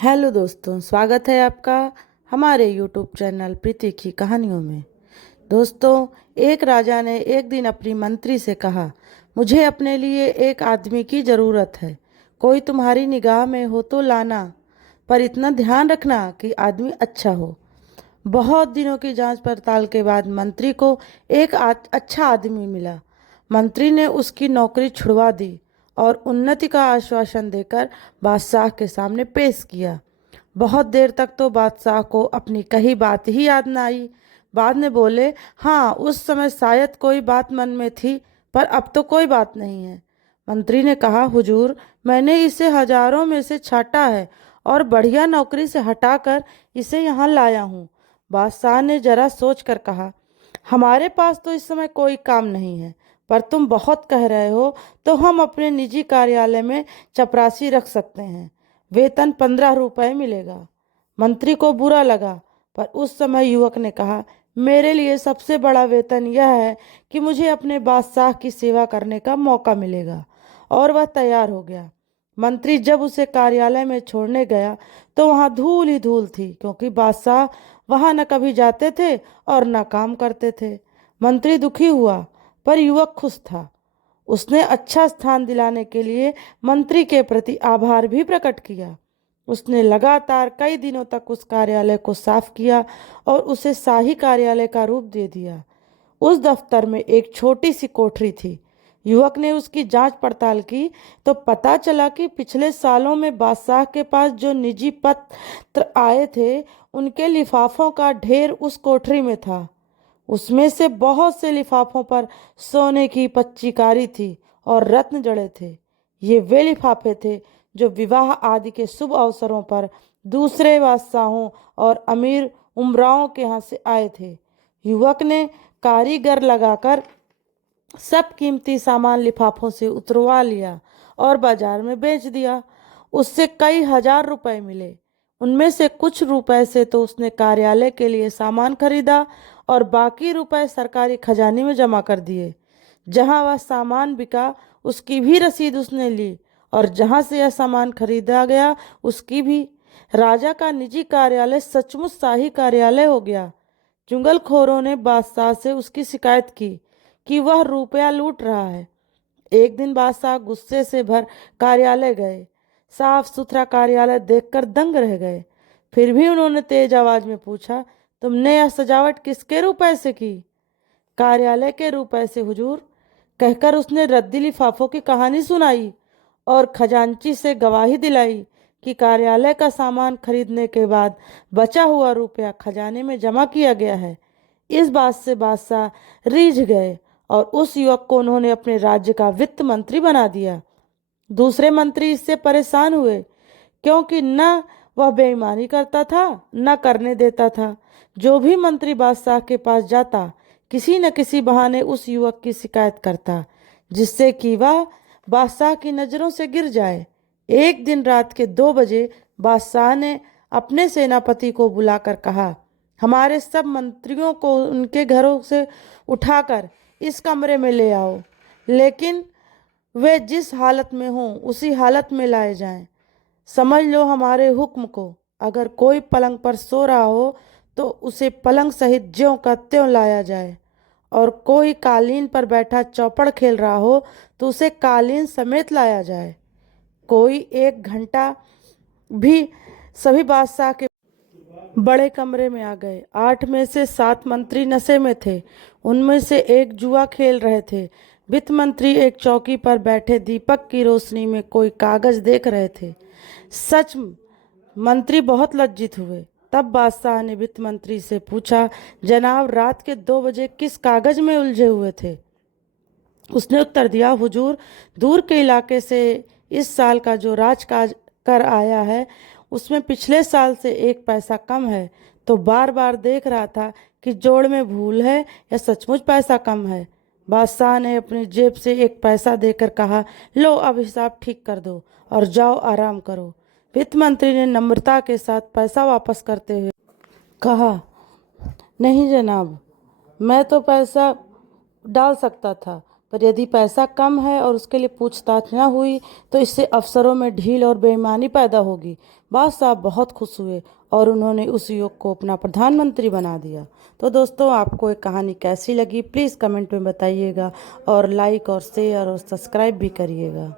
Hello दोस्तों, स्वागत है आपका हमारे यूट्यूब चैनल प्रीति की कहानियों में। दोस्तों, एक राजा ने एक दिन अपनी मंत्री से कहा, मुझे अपने लिए एक आदमी की ज़रूरत है। कोई तुम्हारी निगाह में हो तो लाना, पर इतना ध्यान रखना कि आदमी अच्छा हो। बहुत दिनों की जांच पड़ताल के बाद मंत्री को एक अच्छा आदमी मिला। मंत्री ने उसकी नौकरी छुड़वा दी और उन्नति का आश्वासन देकर बादशाह के सामने पेश किया। बहुत देर तक तो बादशाह को अपनी कही बात ही याद न आई। बाद में बोले, हाँ, उस समय शायद कोई बात मन में थी, पर अब तो कोई बात नहीं है। मंत्री ने कहा, हुजूर, मैंने इसे हजारों में से छांटा है और बढ़िया नौकरी से हटाकर इसे यहाँ लाया हूँ। बादशाह ने जरा सोच कर कहा, हमारे पास तो इस समय कोई काम नहीं है, पर तुम बहुत कह रहे हो तो हम अपने निजी कार्यालय में चपरासी रख सकते हैं। वेतन 15 रुपये मिलेगा। मंत्री को बुरा लगा, पर उस समय युवक ने कहा, मेरे लिए सबसे बड़ा वेतन यह है कि मुझे अपने बादशाह की सेवा करने का मौका मिलेगा। और वह तैयार हो गया। मंत्री जब उसे कार्यालय में छोड़ने गया तो वहाँ धूल ही धूल थी, क्योंकि बादशाह वहाँ न कभी जाते थे और न काम करते थे। मंत्री दुखी हुआ, पर युवक खुश था। उसने अच्छा स्थान दिलाने के लिए मंत्री के प्रति आभार भी प्रकट किया। उसने लगातार कई दिनों तक उस कार्यालय को साफ किया और उसे शाही कार्यालय का रूप दे दिया। उस दफ्तर में एक छोटी सी कोठरी थी। युवक ने उसकी जांच पड़ताल की तो पता चला कि पिछले सालों में बादशाह के पास जो निजी पत्र आए थे, उनके लिफाफों का ढेर उस कोठरी में था। उसमें से बहुत से लिफाफों पर सोने की पच्चीकारी थी और रत्न जड़े थे। ये वे लिफाफे थे जो विवाह आदि के शुभ अवसरों पर दूसरे बादशाहों और अमीर उमराओं के यहाँ से आए थे। युवक ने कारीगर लगाकर सब कीमती सामान लिफाफों से उतरवा लिया और बाजार में बेच दिया। उससे कई हजार रुपए मिले। उनमें से कुछ रुपए से तो उसने कार्यालय के लिए सामान खरीदा और बाकी रुपए सरकारी खजाने में जमा कर दिए। जहां वह सामान बिका, उसकी भी रसीद उसने ली और जहां से यह सामान खरीदा गया, उसकी भी। राजा का निजी कार्यालय सचमुच शाही कार्यालय हो गया। चुगलखोरों ने बादशाह से उसकी शिकायत की कि वह रुपया लूट रहा है। एक दिन बादशाह गुस्से से भर कार्यालय गए। साफ सुथरा कार्यालय देखकर दंग रह गए। फिर भी उन्होंने तेज आवाज में पूछा, तुमने यह सजावट किसके रुपए से की? कार्यालय के रुपए से, हुजूर, कहकर उसने रद्दी लिफाफों की कहानी सुनाई और खजांची से गवाही दिलाई कि कार्यालय का सामान खरीदने के बाद बचा हुआ रुपया खजाने में जमा किया गया है। इस बात से बादशाह रीझ गए और उस युवक को उन्होंने अपने राज्य का वित्त मंत्री बना दिया। दूसरे मंत्री इससे परेशान हुए, क्योंकि न वह बेईमानी करता था न करने देता था। जो भी मंत्री बादशाह के पास जाता, किसी न किसी बहाने उस युवक की शिकायत करता, जिससे कि वह बादशाह की नज़रों से गिर जाए। एक दिन रात के 2 बजे बादशाह ने अपने सेनापति को बुलाकर कहा, हमारे सब मंत्रियों को उनके घरों से उठाकर इस कमरे में ले आओ, लेकिन वे जिस हालत में हों उसी हालत में लाए जाएं। समझ लो हमारे हुक्म को। अगर कोई पलंग पर सो रहा हो तो उसे पलंग सहित ज्यों का त्यों लाया जाए, और कोई कालीन पर बैठा चौपड़ खेल रहा हो तो उसे कालीन समेत लाया जाए। कोई 1 घंटा भी सभी बादशाह के बड़े कमरे में आ गए। 8 में से 7 मंत्री नशे में थे। उनमें से एक जुआ खेल रहे थे। वित्त मंत्री एक चौकी पर बैठे दीपक की रोशनी में कोई कागज देख रहे थे। सच, मंत्री बहुत लज्जित हुए। तब बादशाह ने वित्त मंत्री से पूछा, जनाब, रात के 2 बजे किस कागज में उलझे हुए थे? उसने उत्तर दिया, हुजूर, दूर के इलाके से इस साल का जो राजकाज कर आया है, उसमें पिछले साल से 1 पैसा कम है, तो बार बार देख रहा था कि जोड़ में भूल है या सचमुच पैसा कम है। बादशाह ने अपनी जेब से 1 पैसा देकर कहा, लो, अब हिसाब ठीक कर दो और जाओ आराम करो। वित्त मंत्री ने नम्रता के साथ पैसा वापस करते हुए कहा, नहीं जनाब, मैं तो पैसा डाल सकता था, पर यदि पैसा कम है और उसके लिए पूछताछ न हुई तो इससे अफसरों में ढील और बेईमानी पैदा होगी। बादशाह साहब बहुत खुश हुए और उन्होंने उस युवक को अपना प्रधानमंत्री बना दिया। तो दोस्तों, आपको ये कहानी कैसी लगी प्लीज़ कमेंट में बताइएगा और लाइक और शेयर और सब्सक्राइब भी करिएगा।